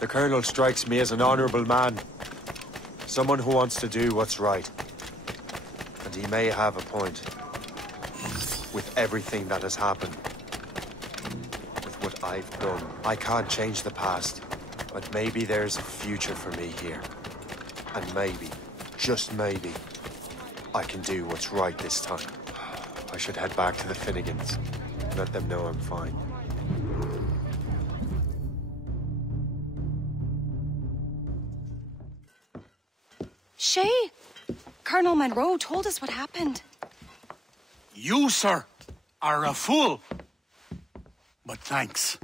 The Colonel strikes me as an honorable man. Someone who wants to do what's right. And he may have a point. With everything that has happened. With what I've done. I can't change the past. But maybe there's a future for me here. And maybe, just maybe, I can do what's right this time. I should head back to the Finnegans. Let them know I'm fine. Shay! Colonel Monroe told us what happened. You, sir, are a fool. But thanks.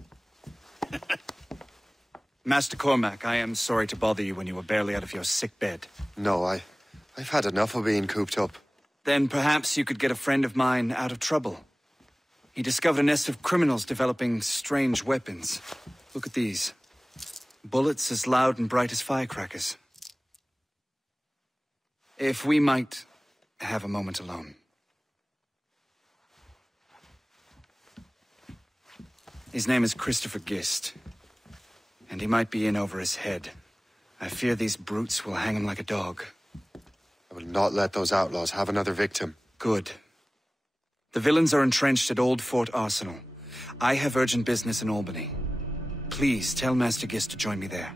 Master Cormac, I am sorry to bother you when you were barely out of your sick bed. No, I've had enough of being cooped up. Then perhaps you could get a friend of mine out of trouble. He discovered a nest of criminals developing strange weapons. Look at these. Bullets as loud and bright as firecrackers. If we might have a moment alone. His name is Christopher Gist. And he might be in over his head. I fear these brutes will hang him like a dog. I will not let those outlaws have another victim. Good. The villains are entrenched at Old Fort Arsenal. I have urgent business in Albany. Please tell Master Gist to join me there.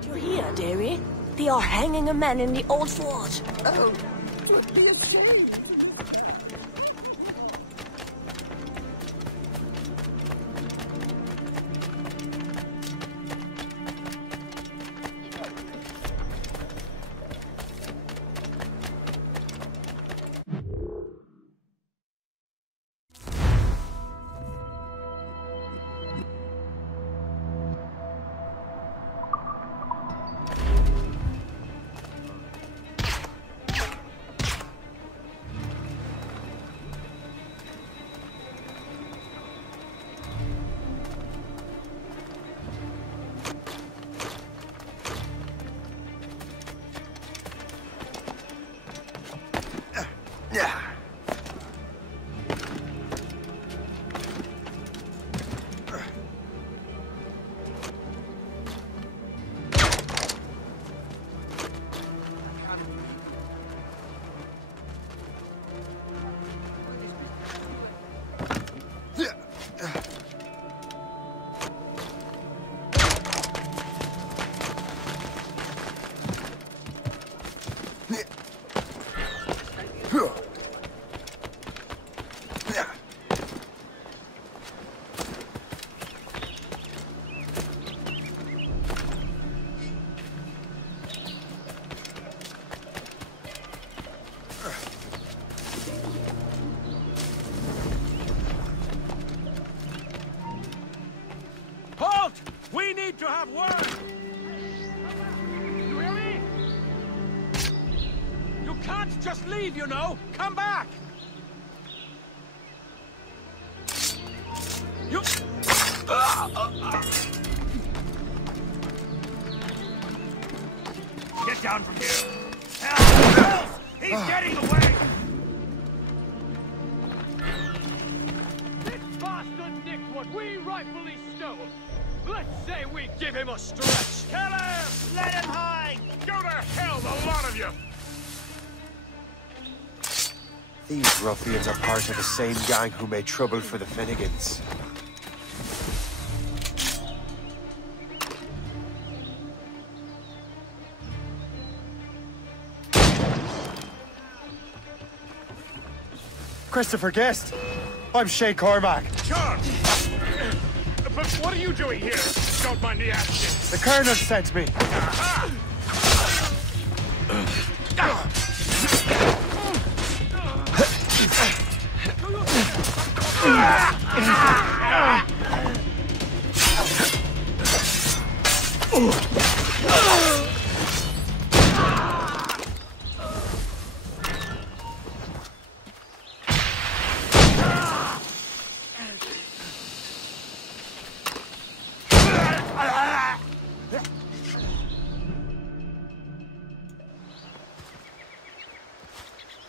Do you hear, dearie? They are hanging a man in the Old Fort. Oh, it would be a shame. We need to have word! You hear me? You can't just leave, you know! Come back! You... Get down from here! Help! He's getting away! This bastard nicked what we rightfully stole! Let's say we give him a stretch! Kill him! Let him hide! Go to hell, the lot of you! These ruffians are part of the same gang who made trouble for the Finnegans. Christopher Guest! I'm Shay Cormac. Charge! But what are you doing here? Don't mind the action. The Colonel sent me.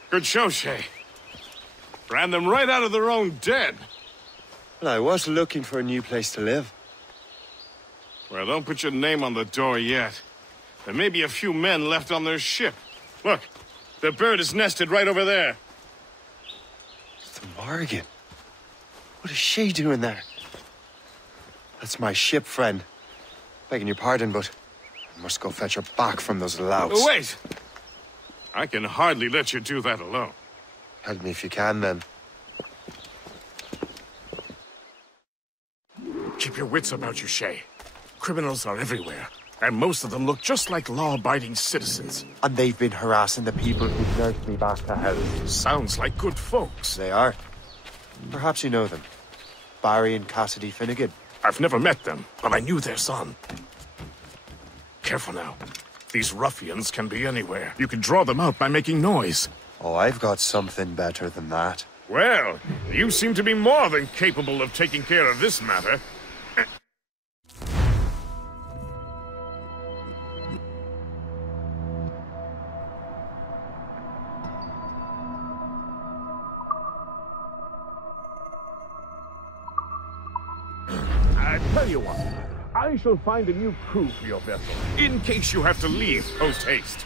Good show, Shay. Ran them right out of their own den. Well, I was looking for a new place to live. Well, don't put your name on the door yet. There may be a few men left on their ship. Look, the bird is nested right over there. It's the Morrigan. What is she doing there? That's my ship, friend. Begging your pardon, but I must go fetch her back from those louts. Wait! I can hardly let you do that alone. Help me if you can, then. Keep your wits about you, Shay. Criminals are everywhere, and most of them look just like law-abiding citizens. And they've been harassing the people who nursed me back to health. Sounds like good folks. They are. Perhaps you know them. Barry and Cassidy Finnegan. I've never met them, but I knew their son. Careful now. These ruffians can be anywhere. You can draw them out by making noise. Oh, I've got something better than that. Well, you seem to be more than capable of taking care of this matter. I tell you what, I shall find a new crew for your vessel, in case you have to leave post-haste.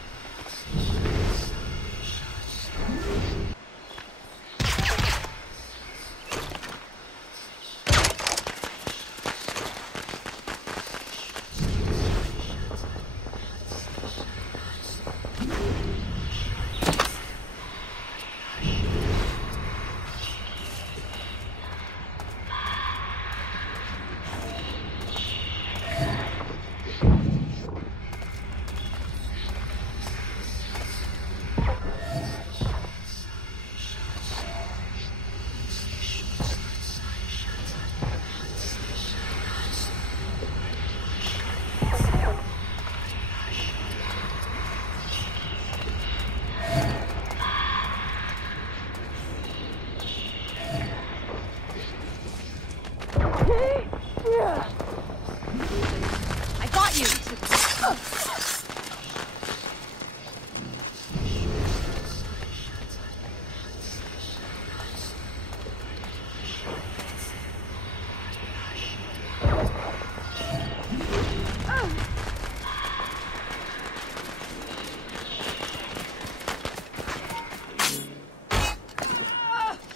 I got you!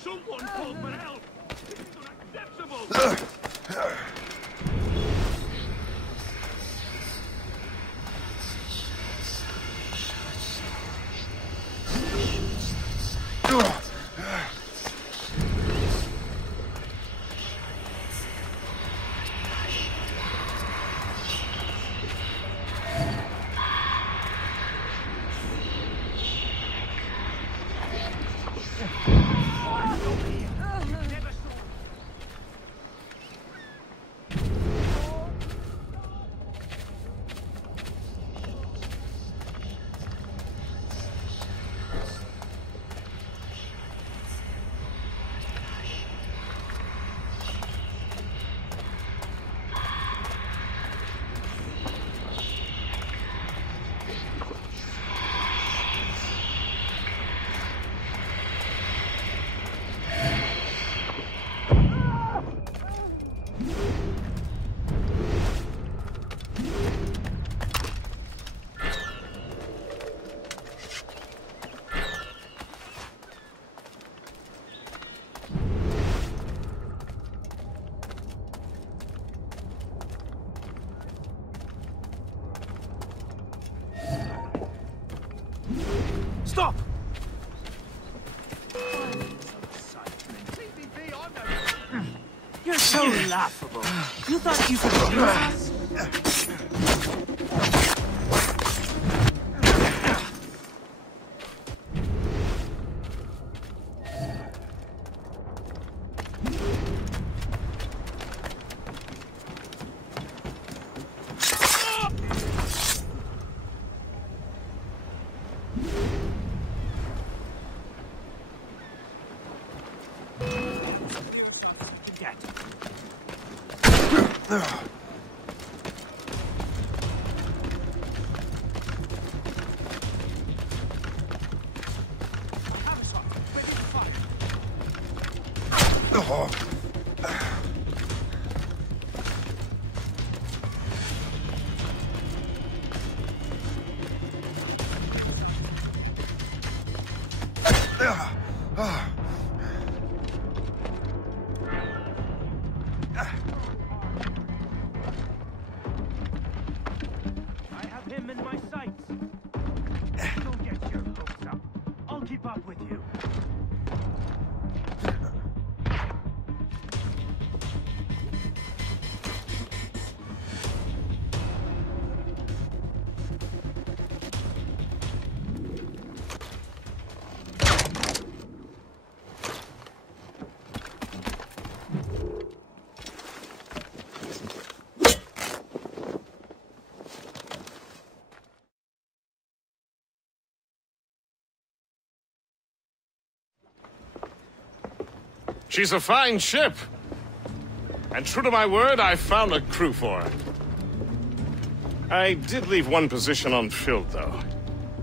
Someone call for help! This is unacceptable! Stop! You're so laughable. You thought you could do us? She's a fine ship. And true to my word, I found a crew for her. I did leave one position unfilled, though.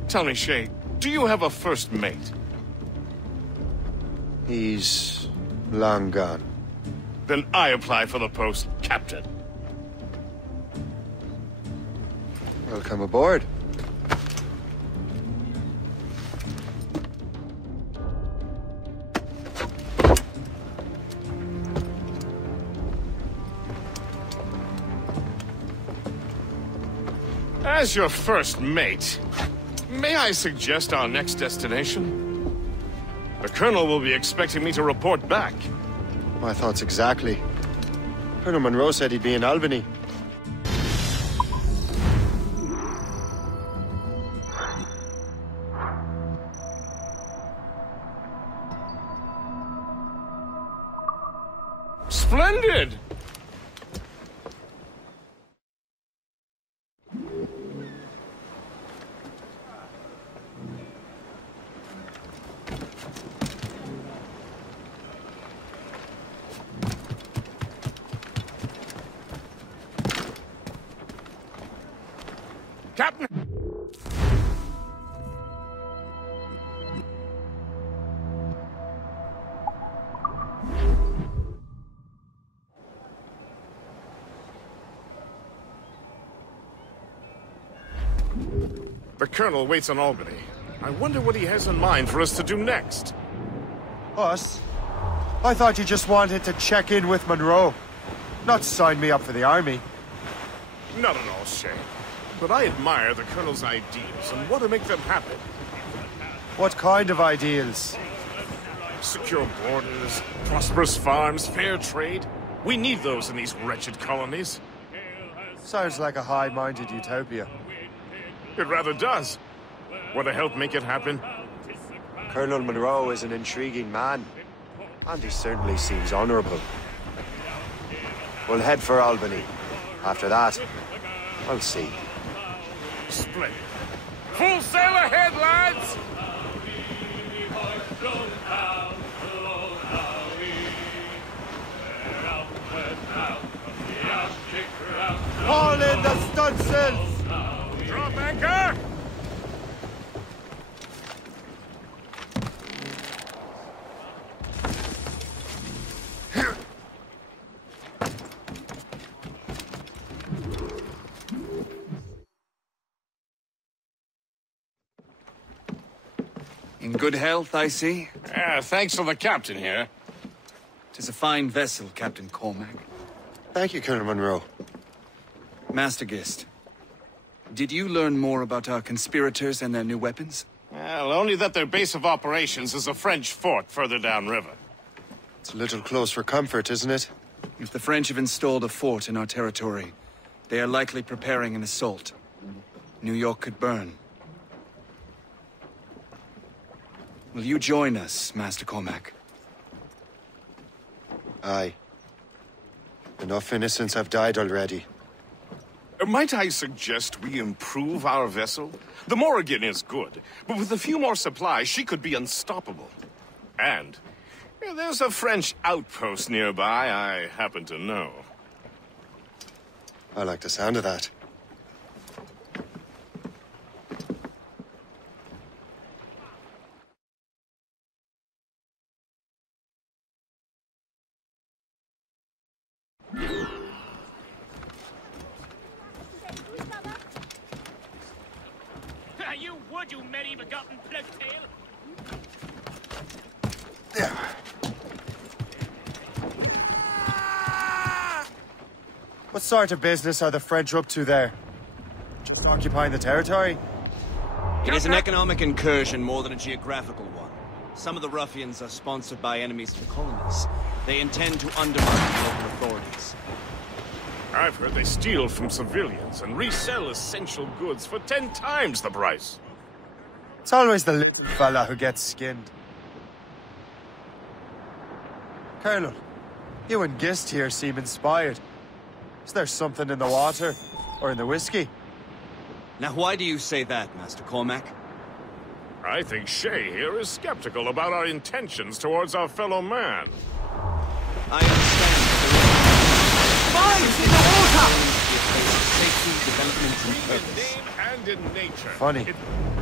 Tell me, Shay, do you have a first mate? He's long gone. Then I apply for the post, Captain. Welcome aboard. As your first mate, may I suggest our next destination? The Colonel will be expecting me to report back. My thoughts exactly. Colonel Monroe said he'd be in Albany. Splendid! Captain! The Colonel waits in Albany. I wonder what he has in mind for us to do next. Us? I thought you just wanted to check in with Monroe. Not sign me up for the army. Not at all, Shay. But I admire the Colonel's ideals and want to make them happen. What kind of ideals? Secure borders, prosperous farms, fair trade. We need those in these wretched colonies. Sounds like a high-minded utopia. It rather does. Want to help make it happen? Colonel Monroe is an intriguing man. And he certainly seems honorable. We'll head for Albany. After that, I'll see. Splendid. Full sail ahead, lads! Haul in the stunsails! Drop anchor! In good health, I see. Thanks for the captain here. 'Tis a fine vessel, Captain Cormac. Thank you, Colonel Monroe. Master Gist, did you learn more about our conspirators and their new weapons? Well, only that their base of operations is a French fort further downriver. It's a little close for comfort, isn't it? If the French have installed a fort in our territory, they are likely preparing an assault. New York could burn. Will you join us, Master Cormac? Aye. Enough innocents have died already. Might I suggest we improve our vessel? The Morrigan is good, but with a few more supplies, she could be unstoppable. And there's a French outpost nearby I happen to know. I like the sound of that. You would, you medieval-gotten bloodtail! What sort of business are the French up to there? Just occupying the territory? It is an economic incursion more than a geographical one. Some of the ruffians are sponsored by enemies to the colonies. They intend to undermine the local authorities. I've heard they steal from civilians and resell essential goods for 10 times the price. It's always the little fella who gets skinned. Colonel, you and Gist here seem inspired. Is there something in the water? Or in the whiskey? Now why do you say that, Master Cormac? I think Shay here is skeptical about our intentions towards our fellow man. I understand that Spies in the water! safety, development, and In purpose. name and in nature. Funny.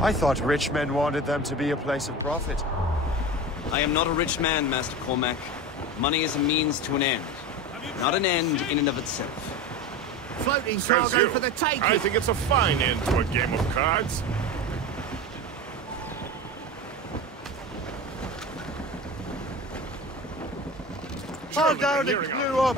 I thought rich men wanted them to be a place of profit. I am not a rich man, Master Cormac. Money is a means to an end, not an end in and of itself. Floating Says cargo you. for the taking. I think it's a fine end to a game of cards. Fall Surely down they're and hearing glue up!